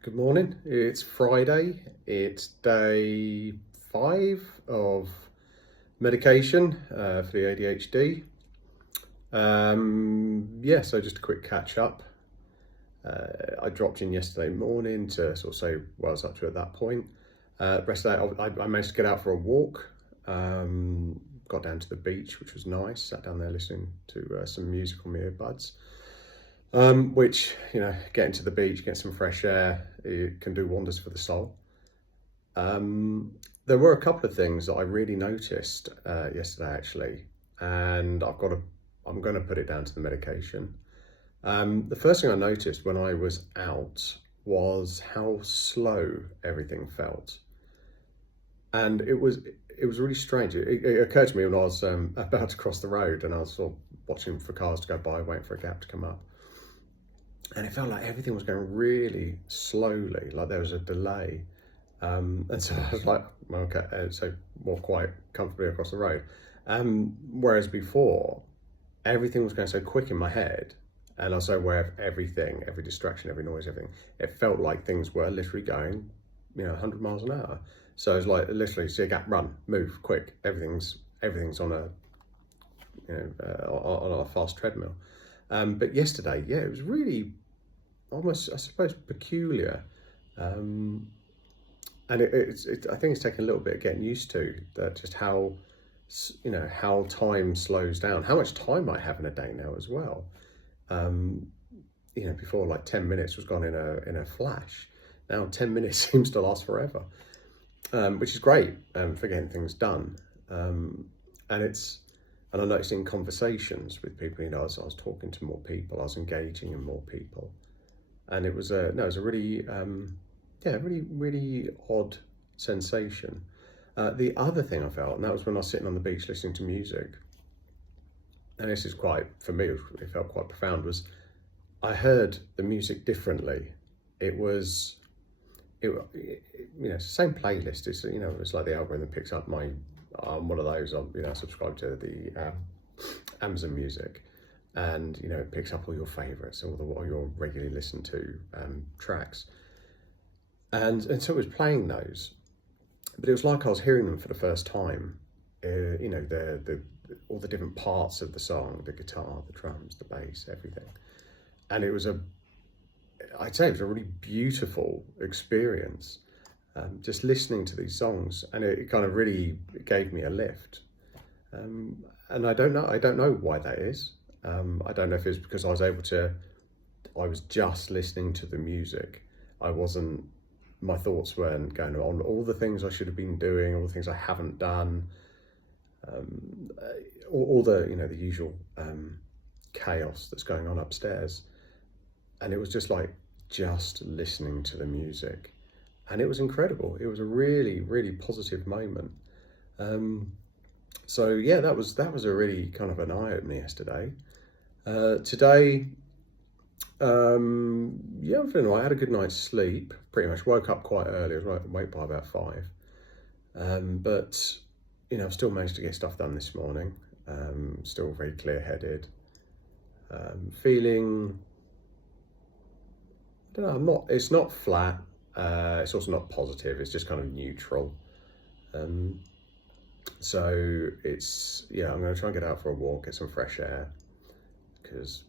Good morning. It's Friday. It's day 5 of medication for the ADHD. So just a quick catch up. I dropped in yesterday morning to sort of say what I was up to at that point. Rest of the day, I managed to get out for a walk. Got down to the beach, which was nice. Sat down there listening to some music on my earbuds. Which, getting to the beach, getting some fresh air, it can do wonders for the soul. There were a couple of things that I really noticed yesterday, actually, and I'm going to put it down to the medication. The first thing I noticed when I was out was how slow everything felt, and it was really strange. It occurred to me when I was about to cross the road, and I was sort of watching for cars to go by, waiting for a gap to come up. And it felt like everything was going really slowly, like there was a delay. And so I was like, okay, so walk quite comfortably across the road. Whereas before, everything was going so quick in my head, and I was so aware of everything, every distraction, every noise, everything. It felt like things were literally going, 100 miles an hour. So it was like literally see a gap, run, move, quick. Everything's on a, on a fast treadmill. But yesterday, it was really almost, I suppose, peculiar. And I think it's taken a little bit of getting used to that, just how time slows down, how much time I have in a day now as well. Before, like 10 minutes was gone in a flash. Now 10 minutes seems to last forever, which is great for getting things done. And I noticed in conversations with people, I was talking to more people, I was engaging in more people, and it was a really, really odd sensation. The other thing I felt, and that was when I was sitting on the beach listening to music, and this is for me, it felt quite profound, was I heard the music differently. It's the same playlist. It's like the algorithm picks up I'm one of those. I subscribe to the Amazon Music, and it picks up all your favourites, all your regularly listened to tracks, and so it was playing those, but it was like I was hearing them for the first time. The all the different parts of the song, the guitar, the drums, the bass, everything, and I'd say it was a really beautiful experience. Just listening to these songs, and it kind of really gave me a lift. And I don't know why that is. I don't know if it's because I was just listening to the music. My thoughts weren't going on all the things I should have been doing, all the things I haven't done, all the, the usual chaos that's going on upstairs. And it was just listening to the music. And it was incredible. It was a really, really positive moment. That was a really kind of an eye-opener yesterday. Today, I'm feeling all right. I had a good night's sleep. Pretty much woke up quite early. I was awake by about 5. But I've still managed to get stuff done this morning. Still very clear-headed. Feeling, I don't know. It's not flat. It's also not positive. It's just kind of neutral. So I'm going to try and get out for a walk, get some fresh air, because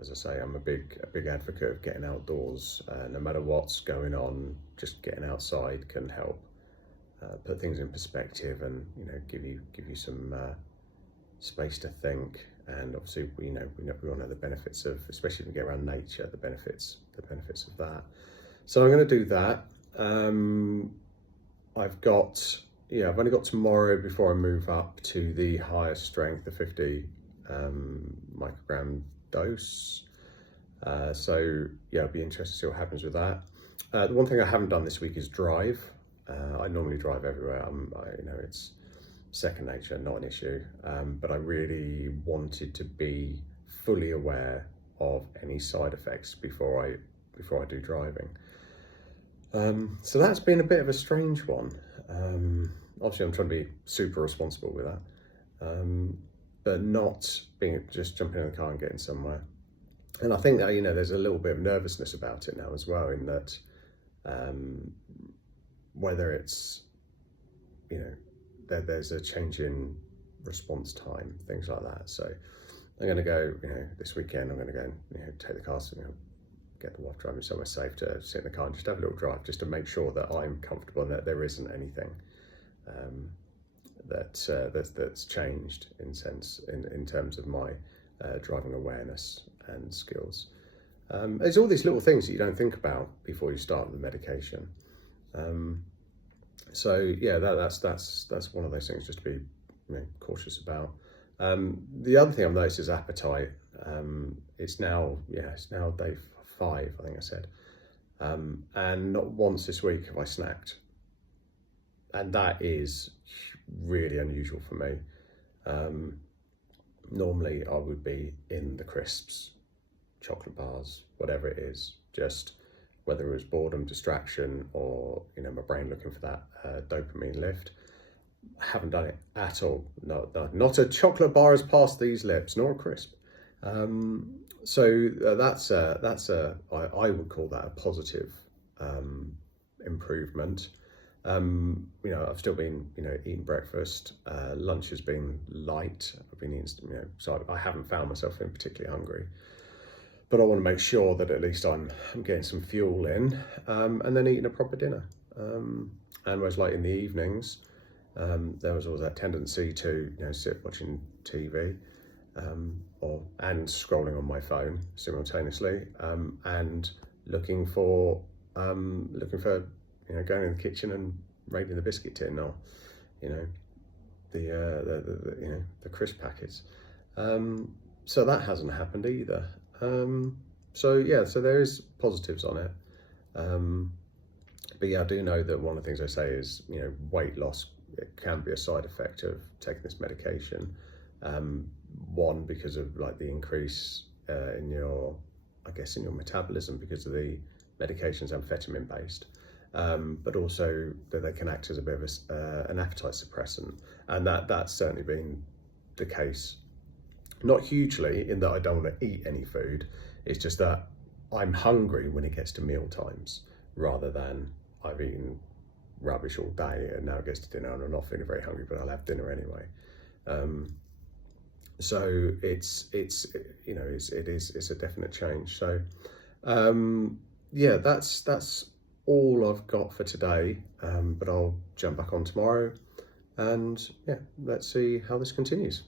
as I say, I'm a big advocate of getting outdoors. No matter what's going on, just getting outside can help put things in perspective, and give you some space to think. And obviously, we all know the benefits of, especially when we get around nature, the benefits of that. So I'm going to do that. I've only got tomorrow before I move up to the higher strength, the 50 microgram dose. I'll be interested to see what happens with that. The one thing I haven't done this week is drive. I normally drive everywhere. It's second nature, not an issue. But I really wanted to be fully aware of any side effects before I do driving. So that's been a bit of a strange one. Obviously, I'm trying to be super responsible with that, but not just jumping in the car and getting somewhere. And I think that there's a little bit of nervousness about it now as well, in that whether it's, you know, there's a change in response time, things like that. So I'm going to go, you know, this weekend I'm going to go and, you know, take the car, you know, get the wife driving somewhere safe to sit in the car and just have a little drive, just to make sure that I'm comfortable and that there isn't anything that's changed in terms of my driving awareness and skills. There's all these little things that you don't think about before you start the medication. So yeah, that's one of those things just to be, you know, cautious about. The other thing I've noticed is appetite. It's now day 5, I think I said, and not once this week have I snacked, and that is really unusual for me. Normally I would be in the crisps, chocolate bars, whatever it is, just whether it was boredom, distraction, or, you know, my brain looking for that dopamine lift. I haven't done it at all. No, not a chocolate bar has passed these lips, nor a crisp. So I would call that a positive improvement. You know, I've still been, you know, eating breakfast. Lunch has been light. I've been eating, you know, so I haven't found myself feeling particularly hungry. But I want to make sure that at least I'm getting some fuel in, and then eating a proper dinner. And whereas like in the evenings, there was always that tendency to, you know, sit watching TV, and scrolling on my phone simultaneously, and looking for you know, going in the kitchen and raiding the biscuit tin, or, you know, the you know, the crisp packets. So that hasn't happened either. So yeah, so there is positives on it. But yeah, I do know that one of the things I say is, you know, weight loss, it can be a side effect of taking this medication. One, because of like the increase in your metabolism because of the medication's amphetamine based, but also that they can act as a bit of an appetite suppressant, and that's certainly been the case. Not hugely, in that I don't want to eat any food. It's just that I'm hungry when it gets to meal times, rather than I've eaten rubbish all day and now it gets to dinner and I'm not feeling very hungry, but I'll have dinner anyway. So it's you know, it's a definite change. So yeah, that's all I've got for today. But I'll jump back on tomorrow, and yeah, let's see how this continues.